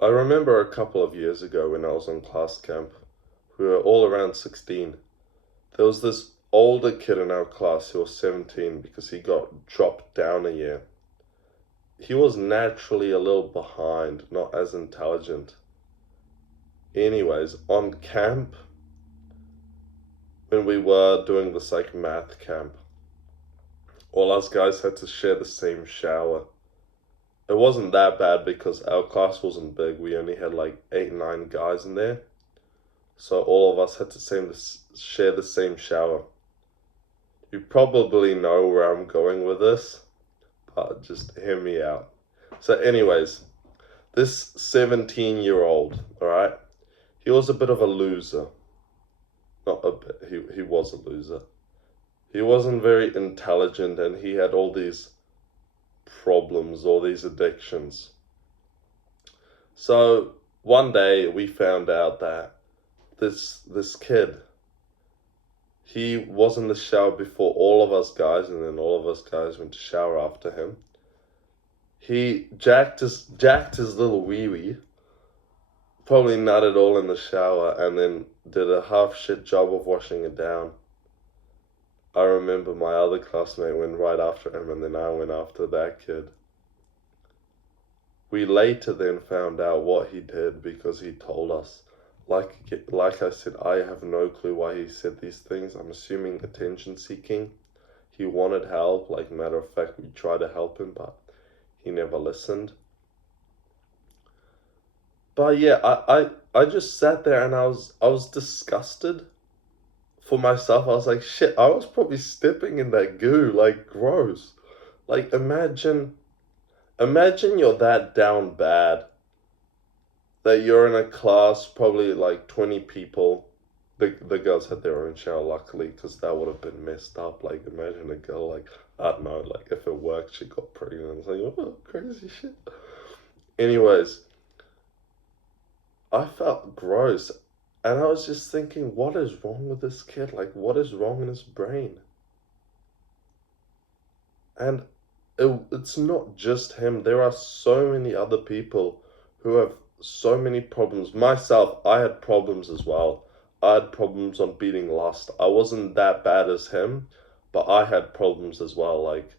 I remember a couple of years ago when I was on class camp, we were all around 16. There was this older kid in our class who was 17 because he got dropped down a year. He was naturally a little behind, not as intelligent. Anyways, on camp, when we were doing the psych math camp, all us guys had to share the same shower. It wasn't that bad because our class wasn't big. We only had like 8, 9 guys in there. So all of us had to share the same shower. You probably know where I'm going with this, but just hear me out. So, anyways, this 17-year-old, all right, he was a bit of a loser. Not a bit, he was a loser. He wasn't very intelligent and he had all these problems, all these addictions. So, one day we found out that this kid, he was in the shower before all of us guys, and then all of us guys went to shower after him. He jacked his little wee wee, probably nutted all in the shower, and then did a half shit job of washing it down. I remember my other classmate went right after him, and then I went after that kid. We later then found out what he did because he told us. Like I said, I have no clue why he said these things. I'm assuming attention seeking. He wanted help. Like, matter of fact, we tried to help him, but he never listened. But yeah, I just sat there and I was disgusted for myself. I was like, shit, I was probably stepping in that goo, like gross. Like imagine you're that down bad that you're in a class, probably like 20 people. The girls had their own shower, luckily, because that would have been messed up. Like, imagine a girl, like, I don't know, like, if it worked, she got pregnant. It's like, oh, crazy shit. Anyways, I felt gross. And I was just thinking, what is wrong with this kid? Like, what is wrong in his brain? And it's not just him. There are so many other people who have so many problems. Myself, I had problems as well. I had problems on beating lust. I wasn't that bad as him, but I had problems as well. Like,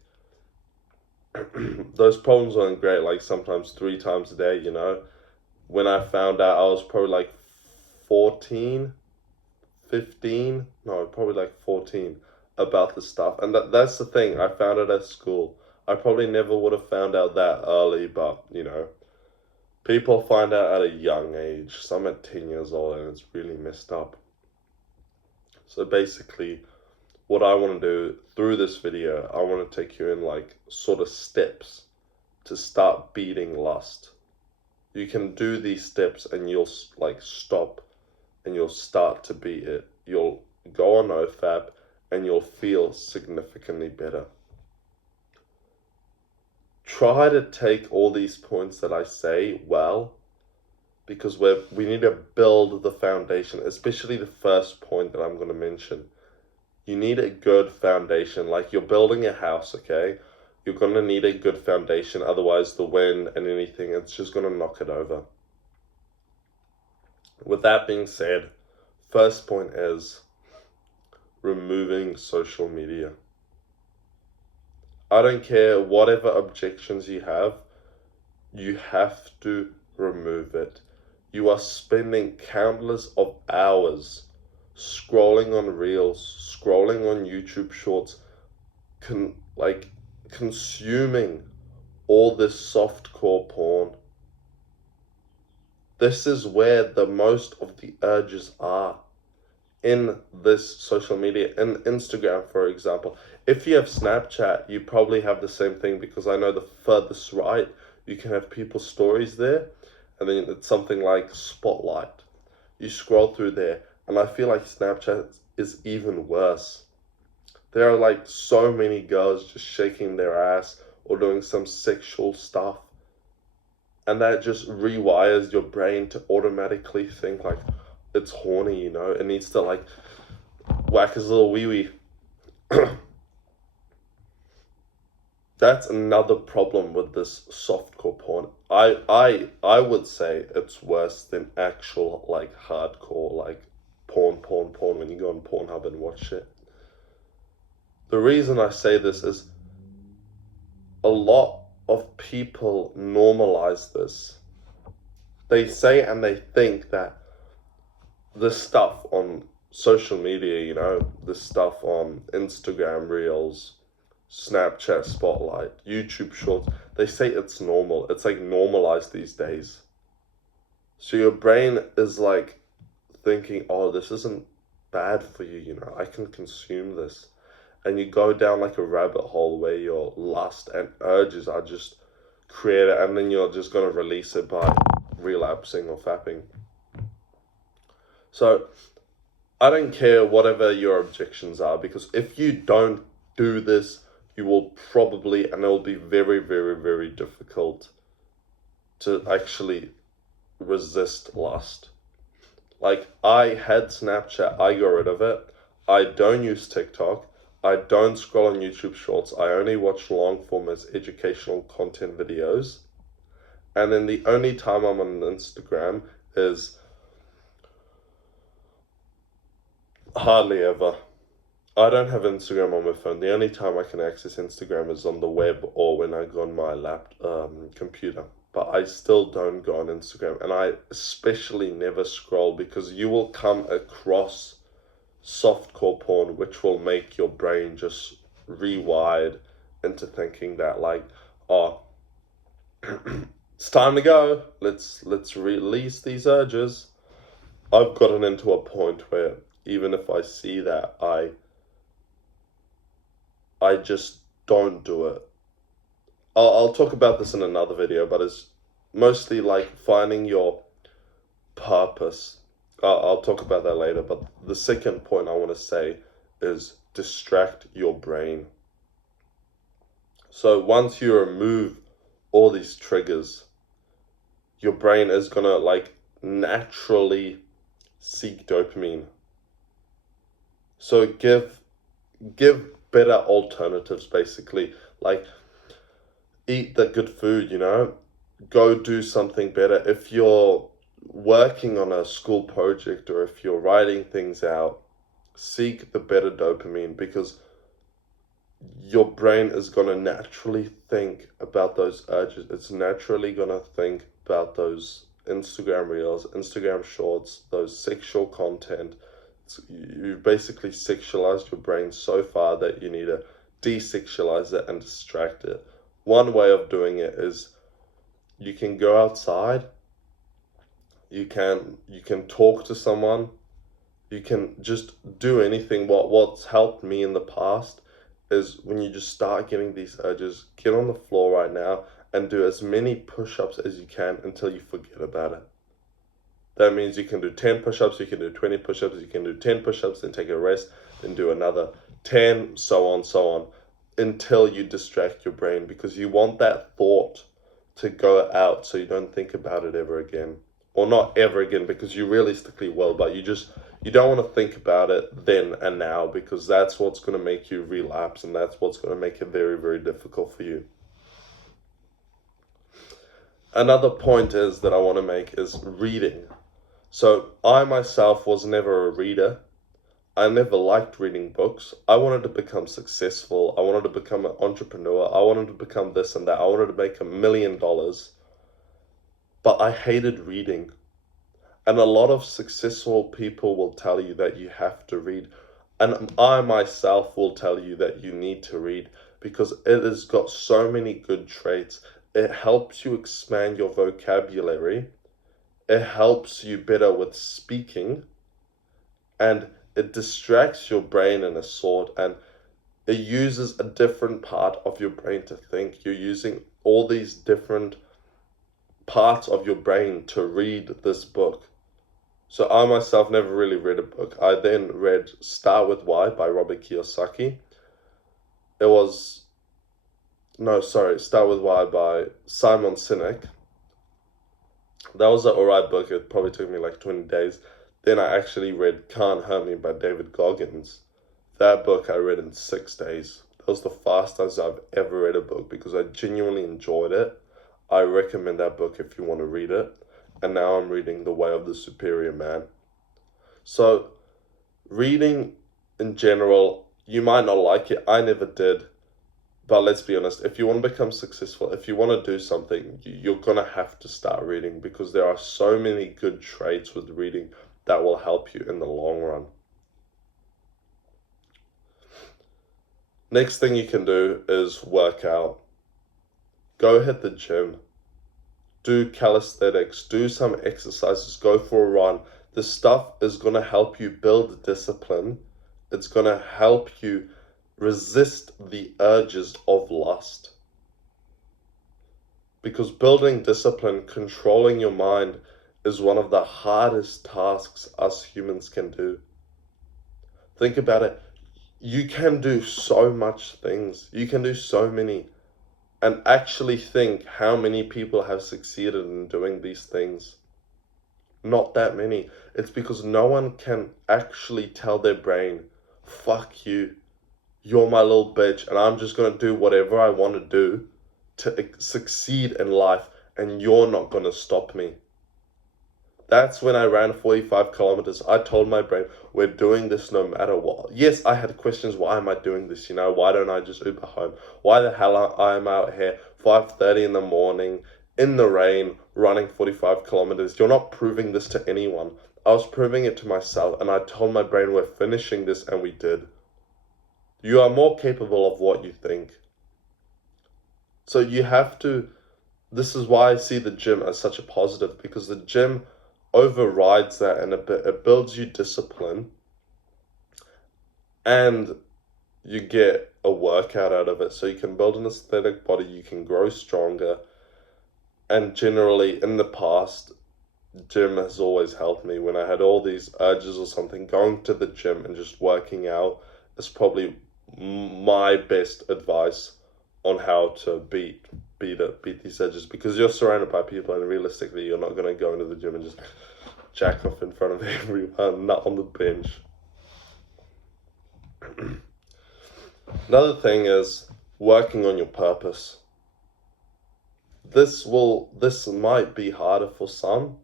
those problems weren't great. Like, sometimes 3 times a day, you know. When I found out, I was probably like 14, 15, no, probably like 14 about the stuff. And that's the thing. I found it at school. I probably never would have found out that early, but, you know, people find out at a young age, some at 10 years old, and it's really messed up. So basically, what I want to do through this video, I want to take you in like sort of steps to start beating lust. You can do these steps and you'll like stop and you'll start to beat it. You'll go on OFAP and you'll feel significantly better. Try to take all these points that I say well, because we need to build the foundation, especially the first point that I'm going to mention. You need a good foundation, like you're building a house, okay? You're going to need a good foundation, otherwise the wind and anything, it's just going to knock it over. With that being said, first point is removing social media. I don't care whatever objections you have to remove it. You are spending countless of hours scrolling on reels, scrolling on YouTube shorts, consuming all this softcore porn. This is where the most of the urges are, in this social media. In Instagram, for example, if you have Snapchat, you probably have the same thing, because I know the furthest right, you can have people's stories there, and then it's something like Spotlight. You scroll through there, and I feel like Snapchat is even worse. There are like so many girls just shaking their ass or doing some sexual stuff, and that just rewires your brain to automatically think like it's horny, you know. It needs to like whack his little wee wee. That's another problem with this softcore porn. I would say it's worse than actual like hardcore like porn when you go on Pornhub and watch it. The reason I say this is a lot of people normalize this. They say and they think that the stuff on social media, you know, the stuff on Instagram Reels, Snapchat Spotlight, YouTube Shorts, they say it's normal. It's like normalized these days. So your brain is like thinking, oh, this isn't bad for you, you know, I can consume this. And you go down like a rabbit hole where your lust and urges are just created, and then you're just going to release it by relapsing or fapping. So I don't care whatever your objections are, because if you don't do this, you will probably, and it will be very, very, very difficult to actually resist lust. Like, I had Snapchat, I got rid of it. I don't use TikTok. I don't scroll on YouTube Shorts. I only watch long form as educational content videos. And then the only time I'm on Instagram is hardly ever. I don't have Instagram on my phone. The only time I can access Instagram is on the web or when I go on my computer. But I still don't go on Instagram, and I especially never scroll, because you will come across softcore porn which will make your brain just rewired into thinking that like, oh, it's time to go. Let's release these urges. I've gotten into a point where even if I see that, I just don't do it. I'll talk about this in another video, but it's mostly like finding your purpose. I'll talk about that later, but the second point I want to say is distract your brain. So once you remove all these triggers, your brain is gonna like naturally seek dopamine. So give better alternatives, basically. Like, eat the good food, you know, go do something better. If you're working on a school project or if you're writing things out, seek the better dopamine, because your brain is going to naturally think about those urges. It's naturally going to think about those Instagram Reels, Instagram Shorts, those sexual content. You've basically sexualized your brain so far that you need to desexualize it and distract it. One way of doing it is you can go outside, you can talk to someone, you can just do anything. What's helped me in the past is when you just start getting these urges, get on the floor right now and do as many push-ups as you can until you forget about it. That means you can do 10 push-ups, you can do 20 push-ups, you can do 10 push-ups, then take a rest, then do another 10, so on, until you distract your brain, because you want that thought to go out so you don't think about it ever again. Or not ever again, because you realistically will, but you don't want to think about it then and now, because that's what's going to make you relapse, and that's what's going to make it very, very difficult for you. Another point is that I want to make is reading. So I myself was never a reader. I never liked reading books. I wanted to become successful. I wanted to become an entrepreneur. I wanted to become this and that. I wanted to make $1 million. But I hated reading. And a lot of successful people will tell you that you have to read. And I myself will tell you that you need to read, because it has got so many good traits. It helps you expand your vocabulary. It helps you better with speaking. And it distracts your brain in a sort, and it uses a different part of your brain to think. You're using all these different parts of your brain to read this book. So I myself never really read a book. I then read Start With Why by Robert Kiyosaki. Start With Why by Simon Sinek. That was an alright book. It probably took me like 20 days. Then I actually read Can't Hurt Me by David Goggins. That book I read in 6 days. That was the fastest I've ever read a book, because I genuinely enjoyed it. I recommend that book if you want to read it. And now I'm reading The Way of the Superior Man. So, reading in general, you might not like it. I never did. But let's be honest, if you want to become successful, if you want to do something, you're going to have to start reading, because there are so many good traits with reading that will help you in the long run. Next thing you can do is work out. Go hit the gym. Do calisthenics. Do some exercises. Go for a run. This stuff is going to help you build discipline. It's going to help you resist the urges of lust. Because building discipline, controlling your mind, is one of the hardest tasks us humans can do. Think about it. You can do so much things. You can do so many. And actually think how many people have succeeded in doing these things. Not that many. It's because no one can actually tell their brain, fuck you, you're my little bitch, and I'm just going to do whatever I want to do to succeed in life, and you're not going to stop me. That's when I ran 45 kilometers. I told my brain, we're doing this no matter what. Yes, I had questions. Why am I doing this? Why don't I just Uber home? Why the hell am I out here 5:30 in the morning in the rain running 45 kilometers? You're not proving this to anyone. I was proving it to myself, and I told my brain, we're finishing this, and we did. You are more capable of what you think. So you have to, this is why I see the gym as such a positive, because the gym overrides that, and it builds you discipline, and you get a workout out of it. So you can build an aesthetic body, you can grow stronger, and generally in the past, gym has always helped me. When I had all these urges or something, going to the gym and just working out is probably my best advice on how to beat these urges, because you're surrounded by people, and realistically you're not going to go into the gym and just jack off in front of everyone, not on the bench. Another thing is working on your purpose. This might be harder for some.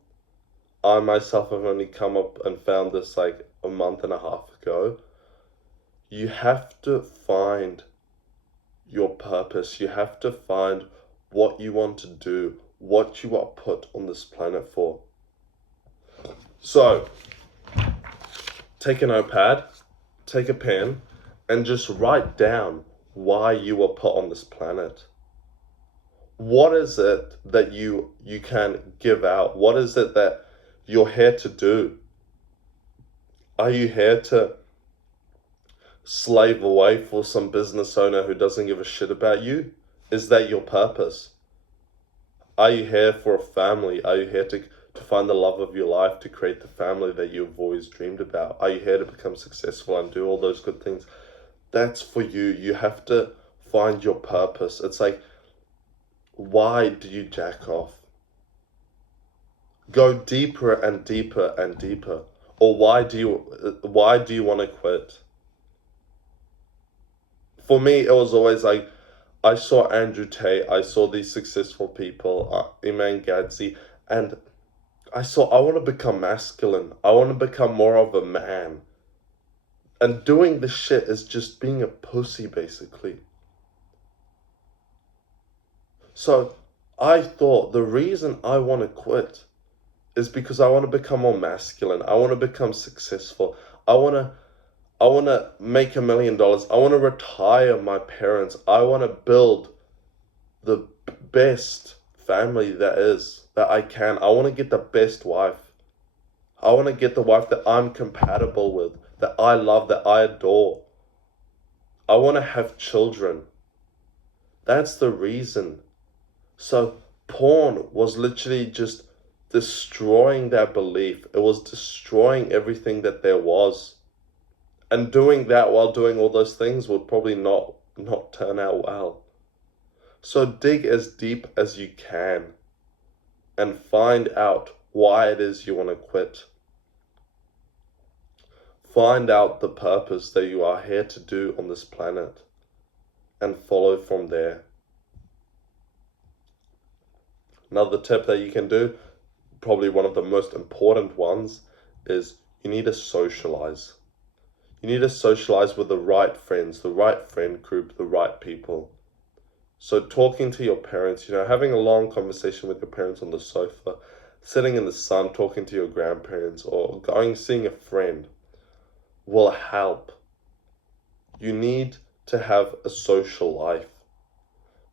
I myself have only come up and found this like a month and a half ago. You have to find your purpose. You have to find what you want to do, what you are put on this planet for. So, take a notepad, take a pen, and just write down why you were put on this planet. What is it that you can give out? What is it that you're here to do? Are you here to slave away for some business owner who doesn't give a shit about you? Is that your purpose? Are you here for a family? Are you here to find the love of your life, to create the family that you've always dreamed about? Are you here to become successful and do all those good things? That's for you. You have to find your purpose. It's like, why do you jack off? Go deeper and deeper and deeper. Or why do you want to quit? For me, it was always like, I saw Andrew Tate, I saw these successful people, Iman Gadzi, and I want to become masculine. I want to become more of a man. And doing this shit is just being a pussy, basically. So I thought the reason I want to quit is because I want to become more masculine. I want to become successful. I want to make $1 million. I want to retire my parents. I want to build the best family that I can. I want to get the best wife. I want to get the wife that I'm compatible with, that I love, that I adore. I want to have children. That's the reason. So porn was literally just destroying that belief. It was destroying everything that there was. And doing that while doing all those things would probably not turn out well. So dig as deep as you can and find out why it is you want to quit. Find out the purpose that you are here to do on this planet and follow from there. Another tip that you can do, probably one of the most important ones, is you need to socialize. You need to socialize with the right friends, the right friend group, the right people. So talking to your parents, having a long conversation with your parents on the sofa, sitting in the sun, talking to your grandparents, or going seeing a friend will help. You need to have a social life.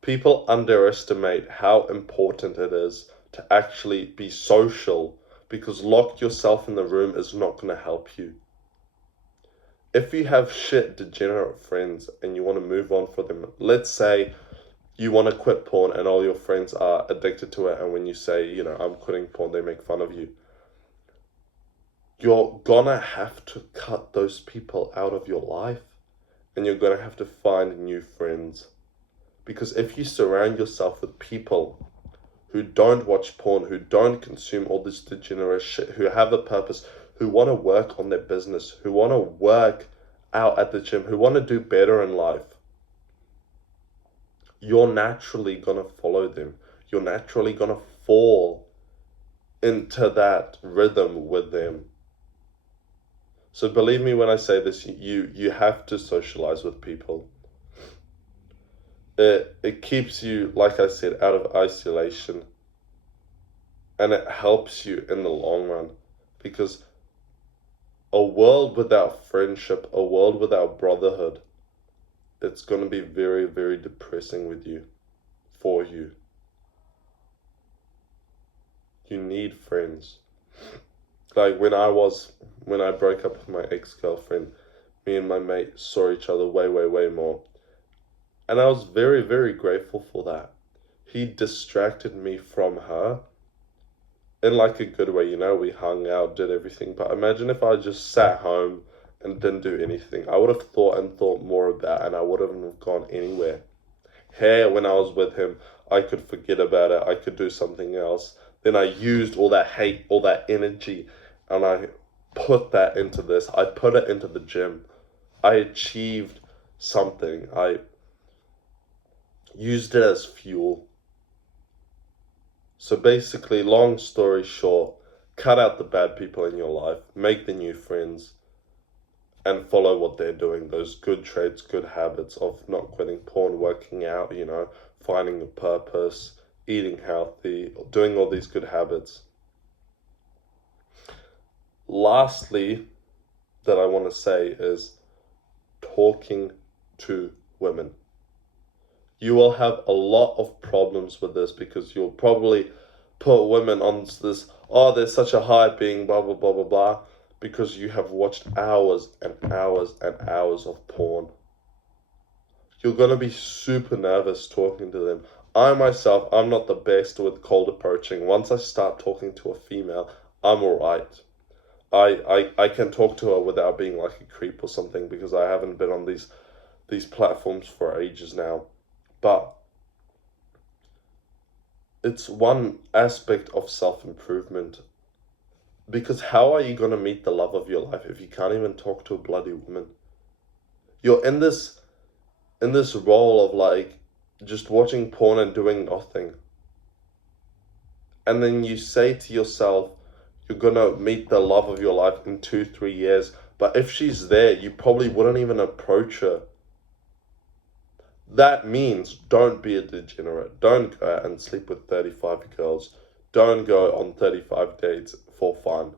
People underestimate how important it is to actually be social, because locked yourself in the room is not going to help you. If you have shit degenerate friends and you want to move on for them, let's say you want to quit porn and all your friends are addicted to it, and when you say, I'm quitting porn, they make fun of you. You're gonna have to cut those people out of your life, and you're gonna have to find new friends. Because if you surround yourself with people who don't watch porn, who don't consume all this degenerate shit, who have a purpose, who want to work on their business, who want to work out at the gym, who want to do better in life, you're naturally going to follow them. You're naturally going to fall into that rhythm with them. So believe me when I say this, you have to socialize with people. It keeps you, like I said, out of isolation. And it helps you in the long run. Because a world without friendship, a world without brotherhood, it's going to be very, very depressing for you. You need friends. Like when I broke up with my ex-girlfriend, me and my mate saw each other way, way, way more. And I was very, very grateful for that. He distracted me from her in like a good way, we hung out, did everything. But imagine if I just sat home and didn't do anything. I would have thought more about it, and I wouldn't have gone anywhere. Here, when I was with him, I could forget about it. I could do something else. Then I used all that hate, all that energy, and I put that into this. I put it into the gym. I achieved something. I used it as fuel. So basically, long story short, cut out the bad people in your life, make the new friends, and follow what they're doing. Those good traits, good habits of not quitting porn, working out, finding a purpose, eating healthy, doing all these good habits. Lastly, that I want to say is talking to women. You will have a lot of problems with this, because you'll probably put women on this, there's such a hype being blah, blah, blah, blah, blah, because you have watched hours and hours and hours of porn. You're going to be super nervous talking to them. I myself, I'm not the best with cold approaching. Once I start talking to a female, I'm all right. I can talk to her without being like a creep or something, because I haven't been on these platforms for ages now. But it's one aspect of self-improvement, because how are you going to meet the love of your life if you can't even talk to a bloody woman? You're in this role of like just watching porn and doing nothing. And then you say to yourself, you're going to meet the love of your life in 2-3 years. But if she's there, you probably wouldn't even approach her. That means don't be a degenerate. Don't go out and sleep with 35 girls. Don't go on 35 dates for fun.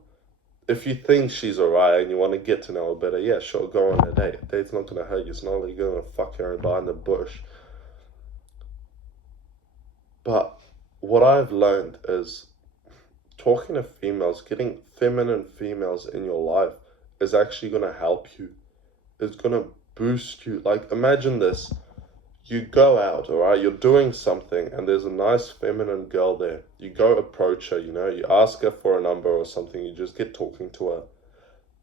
If you think she's alright and you want to get to know her better, yeah, sure, go on a date. A date's not going to hurt you. It's not like you're going to fuck her behind the bush. But what I've learned is talking to females, getting feminine females in your life is actually going to help you. It's going to boost you. Like, imagine this. You go out, all right, you're doing something, and there's a nice feminine girl there. You go approach her, you ask her for a number or something, you just get talking to her.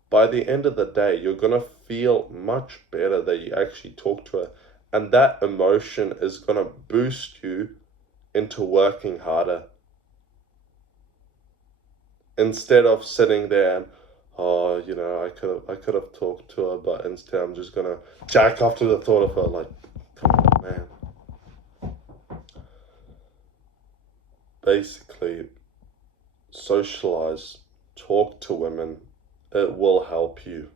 By the end of the day, you're going to feel much better that you actually talk to her. And that emotion is going to boost you into working harder. Instead of sitting there and, I could have talked to her, but instead I'm just going to jack off to the thought of her, like, come on, man. basically socialize, talk to women. It will help you.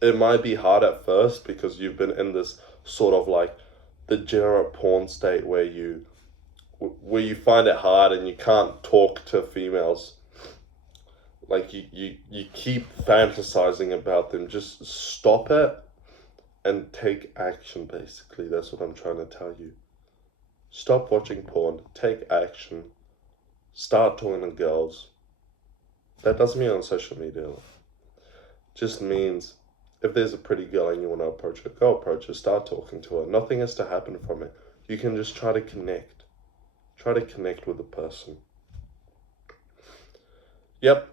It might be hard at first because you've been in this sort of like degenerate porn state where you find it hard and you can't talk to females. Like you keep fantasizing about them. Just stop it and take action, basically. That's what I'm trying to tell you. Stop watching porn. Take action. Start talking to girls. That doesn't mean on social media. Just means if there's a pretty girl and you want to approach her, go approach her. Start talking to her. Nothing has to happen from it. You can just try to connect. Try to connect with the person. Yep.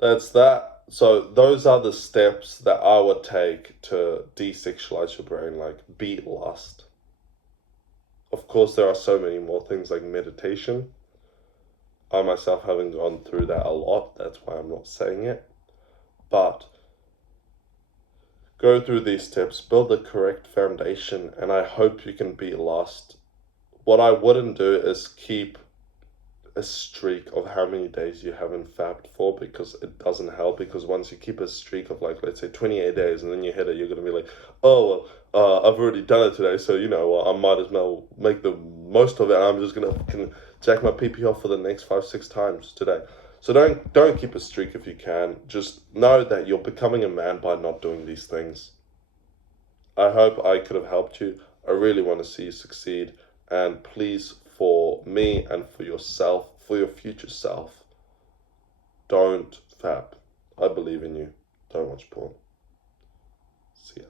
That's that. So those are the steps that I would take to desexualize your brain, like beat lust. Of course, there are so many more things like meditation. I myself haven't gone through that a lot. That's why I'm not saying it. But go through these steps, build the correct foundation, and I hope you can beat lust. What I wouldn't do is keep a streak of how many days you haven't fapped for, because it doesn't help. Because once you keep a streak of like, let's say 28 days and then you hit it, you're going to be like, oh, well, I've already done it today, so I might as well make the most of it. I'm just going to jack my PP off for the next 5-6 times today. So don't keep a streak if you can. Just know that you're becoming a man by not doing these things. I hope I could have helped you. I really want to see you succeed, and please, for me and for yourself, for your future self, don't fap. I believe in you. Don't watch porn. See ya.